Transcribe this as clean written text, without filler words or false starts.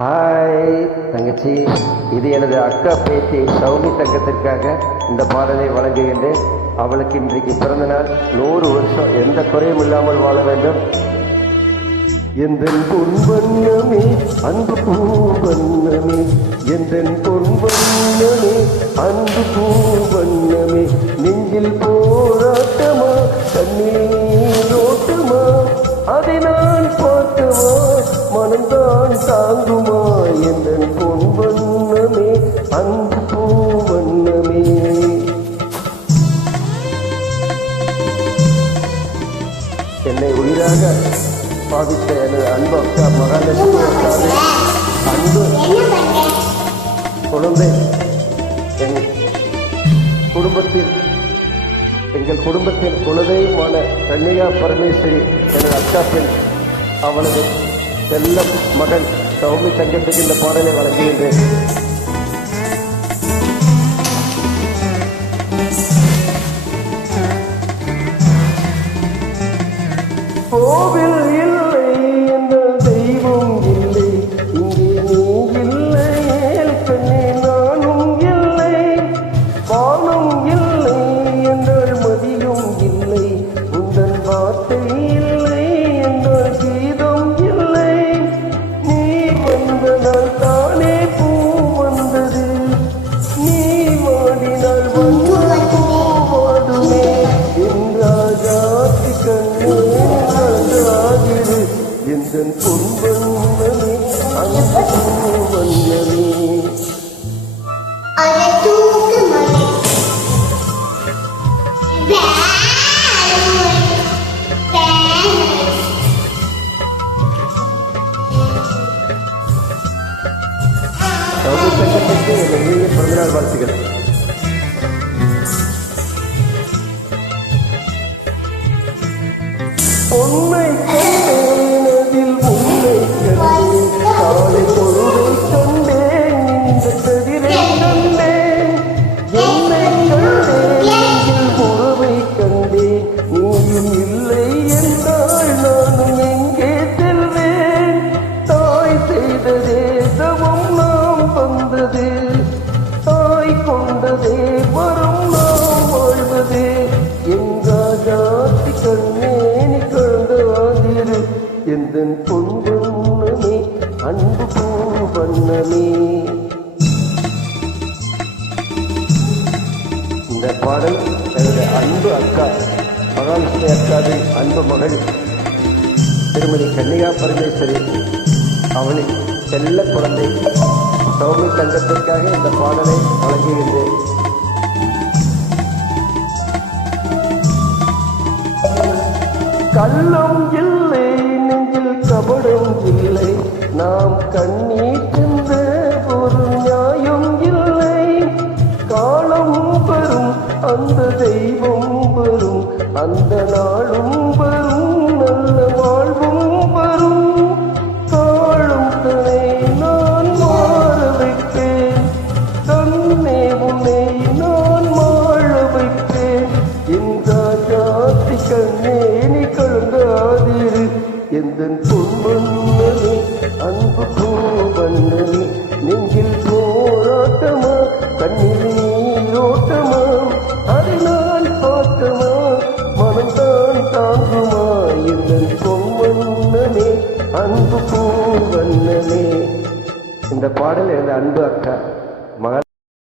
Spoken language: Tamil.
ஹாய் தங்கச்சி, இது எனது அக்கா பேத்தி சௌமி தங்கத்திற்காக இந்த பாடலை வழங்குகின்றேன். அவளுக்கு இன்றைக்கு பிறந்த நாள். 100 வருஷம் எந்த குறையும் இல்லாமல் வாழ வேண்டும். எந்த பொன்வண்ணமே அன்பு பூவண்ணமே, எந்த பொன்வண்ணமே அன்பு பூவண்ணமே, நெஞ்சில் போராட்டமா கண்ணீர் ஓட்டமா, அதை நான் பார்த்தமா மனம்தான் தாங்குமா, எந்த பொன்வண்ணமே அன்பு பூவண்ணமே. என்னை உயிராக பாவித்த எனது அன்பு அக்கா மகாலட்சுமி அக்காவை அன்பு குழந்தை எங்கள் குடும்பத்தின் குலதெய்வமான கன்னிகா பரமேஸ்வரி எனது அக்கா பெண், அவளது செல்ல மகன் சௌமி தங்கத்துக்கு இந்த பாடலை வழங்குகின்றேன். கோவில் இல்லை என்ற தெய்வம் இல்லை, இங்கே நீ இல்லை கண்ணே நானும் இல்லை, வானம் இல்லை என்றால் மதியும் இல்லை, உந்தன் வார்த்தை இல்லை என்றால் கீதம் இல்லை, நீ வந்த நாள் தானே பூ வந்தது, நீ வாடினால் வந்து பூவாடுமே, என்றாஜாத்தி கண்ணே எந்தன் பொன்வண்ணமே அன்பு பூவண்ணமே. சௌமி தங்கத்திற்கு என்னுடைய பிறந்தநாள் வாழ்த்துக்கள். பொன்னை கண்டேன் உன்னை கண்டேன், காலை பொருளை கண்டேன், இந்த கதிரை கண்டேன், என்னை கண்டேன் உறவை கண்டேன், நீயும் இல்லை என்றால் நானும் எங்கே செல்வேன், தாய் செய்ததே தவம் நாம் வந்தது, தாய் கொண்டதே வரும் நாம் வாழ்வது, எங்காஜாத்தி கண்ணே எந்தன் பொன்வண்ணமே அன்பு பூவண்ணமே. இந்த பாடல் எனது அன்பு அக்கா மகாலட்சுமி அக்காவின் அன்பு மகள் திருமதி கன்னிகா பரமேஸ்வரி அவளின் செல்ல குழந்தை சௌமி தங்கத்திற்காக இந்த பாடலை வழங்குகின்றேன். கள்ளம் இல்லை நெஞ்சில் கபடம் இல்லை, நாம் கண்ணீர் சிந்த ஒரு நியாயம் இல்லை, காலம் வரும் அந்த தெய்வம் வரும், அந்த நாளும் வரும் நல்ல வாழ்வும் வரும், காலம் தனை நான் மாற வைப்பேன், தன்னை உன்னை நான் வாழ வைப்பேன், என்றாஜாத்தி கண்ணே எந்தன் பொன்வண்ணமே அன்பு பூவண்ணமே, நெஞ்சில் போராட்டமா கண்ணில் நீரோட்டமா, அதை நான் பார்த்தமா மனம்தான் தாங்குமா, எந்தன் பொன்வண்ணமே அன்பு பூவண்ணமே. இந்த பாடல் எனது அன்பு அக்கா